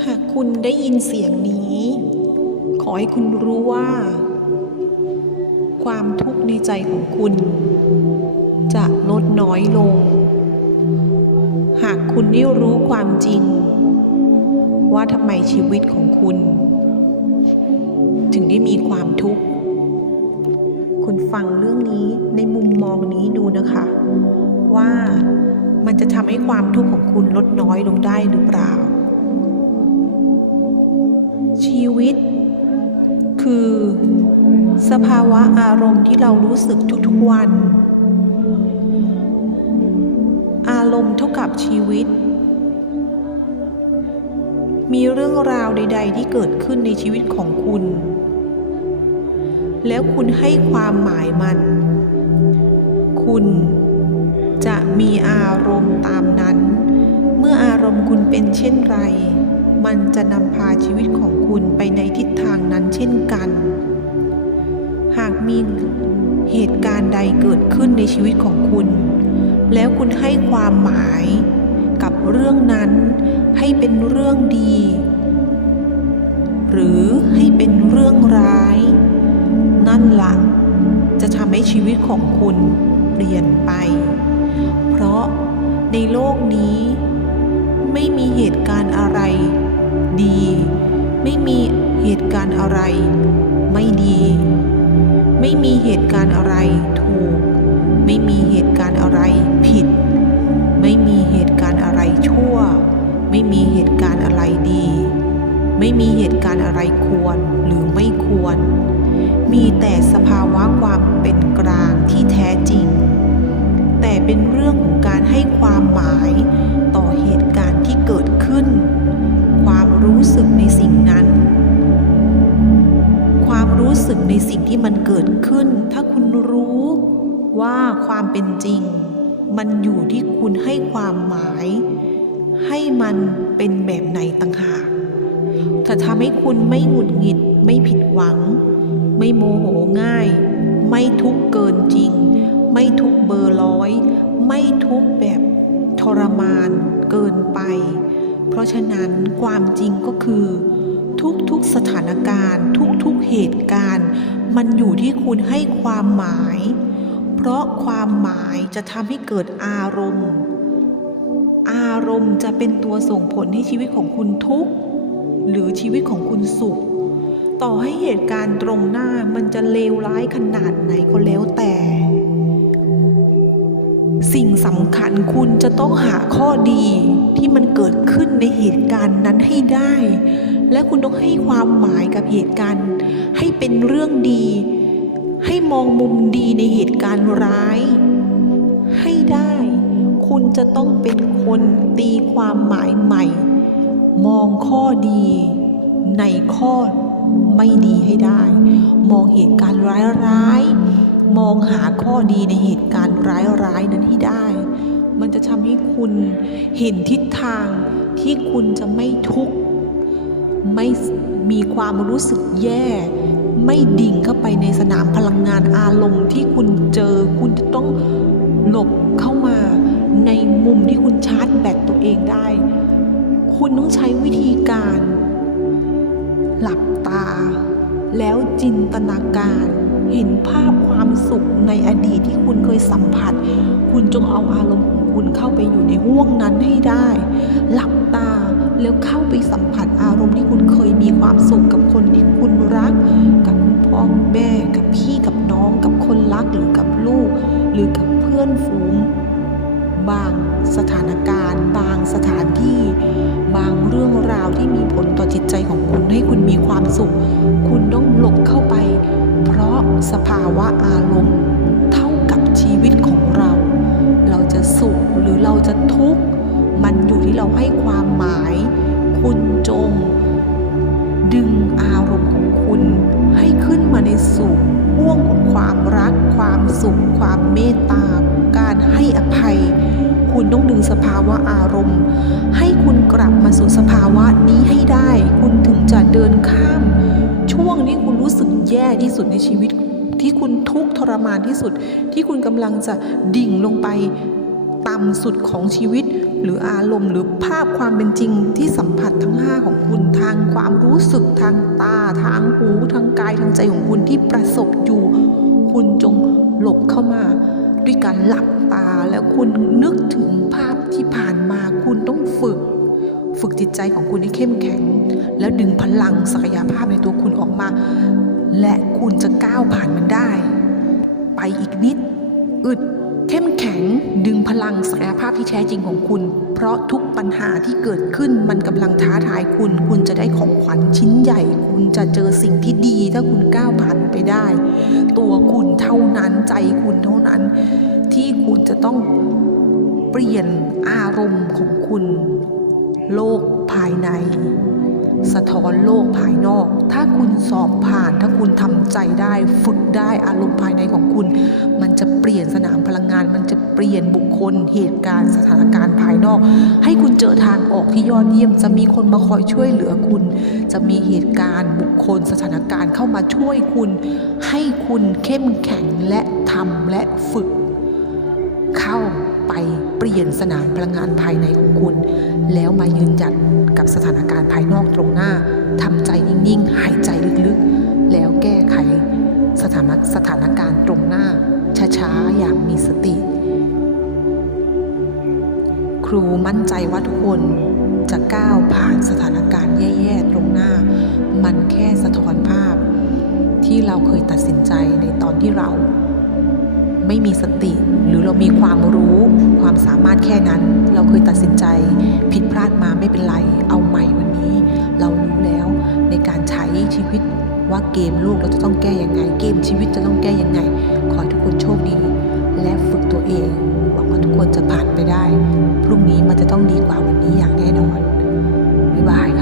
หากคุณได้ยินเสียงนี้ ขอให้คุณรู้ว่า ความทุกข์ในใจของคุณ จะลดน้อยลง หากคุณได้รู้ความจริง ว่าทำไมชีวิตของคุณ ถึงได้มีความทุกข์ คุณฟังเรื่องนี้ในมุมมองนี้ดูนะคะ ว่ามันจะทำให้ความทุกข์ของคุณลดน้อยลงได้หรือเปล่า ชีวิต คือ สภาวะอารมณ์ที่เรารู้สึกทุกๆวัน อารมณ์เท่ากับชีวิต มีเรื่องราวใด ๆ ที่เกิดขึ้นในชีวิตของคุณ แล้วคุณให้ความหมายมัน คุณจะมีอารมณ์ตามนั้น เมื่ออารมณ์คุณเป็นเช่นไร มันจะนำพาชีวิตของคุณไปในทิศทางนั้นเช่นกัน หากมีเหตุการณ์ใดเกิดขึ้นในชีวิตของคุณ แล้วคุณให้ความหมายกับเรื่องนั้นให้เป็นเรื่องดี หรือให้เป็นเรื่องร้าย นั่นละ่ะจะทำให้ชีวิตของคุณเปลี่ยนไป เพราะในโลกนี้ไม่มีเหตุการณ์อะไร ดี ไม่มีเหตุการณ์อะไร ไม่ดี ไม่มีเหตุการณ์อะไรถูก ไม่มีเหตุการณ์อะไรผิด ไม่มีเหตุการณ์อะไรชั่ว ไม่มีเหตุการณ์อะไรดี ไม่มีเหตุการณ์อะไรควรหรือไม่ควร มีแต่สภาวะความเป็นกลางที่แท้จริง แต่เป็นเรื่องของการให้ความหมายต่อเหตุการณ์ที่เกิดขึ้น รู้สึกในสิ่งนั้น ความรู้สึกในสิ่งที่มันเกิดขึ้น ถ้าคุณรู้ว่าความเป็นจริง มันอยู่ที่คุณให้ความหมาย ให้มันเป็นแบบไหนต่างหากถ้าทำให้คุณไม่หงุดหงิด ไม่ผิดหวัง ไม่โมโหง่าย ไม่ทุกข์เกินจริง ไม่ทุกเบอร์ร้อย ไม่ทุกแบบทรมานเกินไป เพราะฉะนั้นความจริงก็คือ ทุกๆสถานการณ์ ทุกๆเหตุการณ์ มันอยู่ที่คุณให้ความหมาย เพราะความหมายจะทำให้เกิดอารมณ์ อารมณ์จะเป็นตัวส่งผลให้ชีวิตของคุณทุกข์หรือชีวิตของคุณสุข ต่อให้เหตุการณ์ตรงหน้ามันจะเลวร้ายขนาดไหนก็แล้วแต่ สิ่งสำคัญคุณจะต้องหาข้อดีที่มันเกิดขึ้นในเหตุการณ์นั้นให้ได้ และคุณต้องให้ความหมายกับเหตุการณ์ ให้เป็นเรื่องดี ให้มองมุมดีในเหตุการณ์ร้าย ให้ได้ คุณจะต้องเป็นคนตีความหมายใหม่ มองข้อดีในข้อไม่ดีให้ได้ มองเหตุการณ์ร้ายๆ มองหาข้อดีในเหตุการณ์ คุณ เห็นทิศทางที่คุณจะไม่ทุกข์ไม่มีความรู้สึกแย่ ไม่ดิ่งเข้าไปในสนามพลังงานอารมณ์ที่คุณเจอคุณจะต้องหลบเข้ามาในมุมที่คุณชาร์จแบตตัวเองได้ คุณต้องใช้วิธีการ หลับตา แล้วจินตนาการ เห็นภาพความสุขในอดีตที่คุณเคยสัมผัส คุณจงเอาอารมณ์ คุณเข้าไปอยู่ในห่วงนั้นให้ได้ หลับตาแล้วเข้าไปสัมผัสอารมณ์ที่คุณเคยมีความสุขกับคนที่คุณรัก กับคุณพ่อคุณแม่กับพี่กับน้อง กับคนรักหรือกับลูก หรือกับเพื่อนฝูง บางสถานการณ์ บางสถานที่ บางเรื่องราวที่มีผลต่อจิตใจของคุณให้คุณมีความสุข คุณต้องหลบเข้าไป เพราะสภาวะอารมณ์ จะทุกข์ มันอยู่ที่เราให้ความหมาย คุณจง ดึงอารมณ์ของคุณ ให้ขึ้นมาในสู่ห่วงของความรัก ความสุข ความเมตตา การให้อภัย คุณต้องดึงสภาวะอารมณ์ ให้คุณกลับมาสู่สภาวะนี้ให้ได้ คุณถึงจะเดินข้าม ช่วงที่คุณรู้สึกแย่ที่สุดในชีวิตที่คุณทุกข์ทรมานที่สุดที่คุณกำลังจะดิ่งลงไป ต่ำสุดของชีวิต หรืออารมณ์หรือภาพความเป็นจริงที่สัมผัสทั้ง 5 ของคุณทางความรู้สึกทางตาทางหูทางกายทางใจของคุณที่ประสบอยู่ คุณจงหลบเข้ามา ด้วยการหลับตาแล้วคุณนึกถึงภาพที่ผ่านมาคุณต้องฝึก ฝึกจิตใจของคุณให้เข้มแข็ง แล้วดึงพลังศักยภาพในตัวคุณออกมา และคุณจะก้าวผ่านมันได้ ไปอีกนิดอึด แข็ง ดึงพลังศักยภาพที่แท้จริงของคุณ เพราะทุกปัญหาที่เกิดขึ้นมันกำลังท้าทายคุณ คุณจะได้ของขวัญชิ้นใหญ่ คุณจะเจอสิ่งที่ดี ถ้าคุณก้าวผ่านไปได้ ตัวคุณเท่านั้นใจคุณเท่านั้น ที่คุณจะต้องเปลี่ยนอารมณ์ของคุณ โลกภายใน สะท้อนโลกภายนอก ถ้าคุณสอบผ่าน ถ้าคุณทำใจได้ ฝึกได้อารมณ์ภายในของคุณ มันจะเปลี่ยนสนามพลังงาน มันจะเปลี่ยนบุคคล เหตุการณ์สถานการณ์ภายนอก ให้คุณเจอทางออกที่ยอดเยี่ยม จะมีคนมาคอยช่วยเหลือคุณ จะมีเหตุการณ์บุคคลสถานการณ์เข้ามาช่วยคุณ ให้คุณเข้มแข็งและทำและฝึก เข้า ปเปลี่ยนสนามพลังงานภายในของคุณ แล้วมายืนหยัดกับสถานการณ์ภายนอกตรงหน้าทำใจนิ่งๆ หายใจลึกๆ แล้วแก้ไขสถานะสถานการณ์ตรงหน้า ช้าๆ อย่างมีสติ ครูมั่นใจว่าทุกคนจะก้าวผ่านสถานการณ์แย่ๆ ตรงหน้า มันแค่สะท้อนภาพ ที่เราเคยตัดสินใจในตอนที่เรา ไม่มีสติ หรือเรามีความรู้ความสามารถแค่นั้น เราเคยตัดสินใจ ผิดพลาดมาไม่เป็นไร เอาใหม่วันนี้ เรารู้แล้วในการใช้ชีวิตว่าเกมโลกเราจะต้องแก้ยังไง เกมชีวิตจะต้องแก้ยังไง ขอให้ทุกคนโชคดี และฝึกตัวเองหวังว่าทุกคนจะผ่านไปได้ พรุ่งนี้มันจะต้องดีกว่าวันนี้อย่างแน่นอนบ๊ายบายค่ะสำหรับคลิปนี้เจอกันใหม่คลิปหน้านะคะ